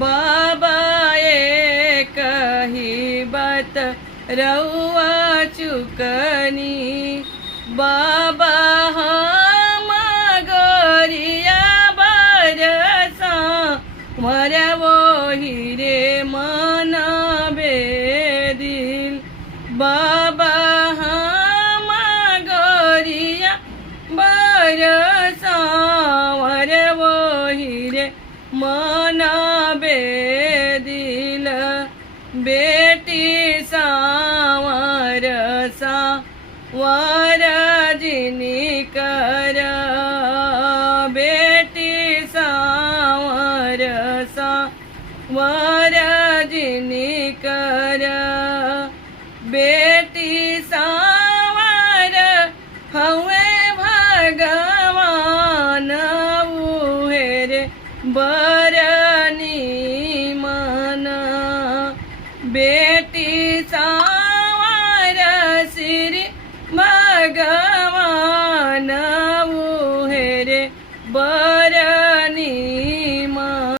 बाबा एक ही बात रउआ चुकनी। बाबा हम गोरिया बरसा मरा वही रे मन बेदिल। बाबा हम गोरिया बरसा मरा वही रे मन बेदिल। बेटी सावरसा वरजिनी कर। बेटी सावरसा वरजिनी कर। बेटी सावर हवे भगवान उहे रे बरनी मन।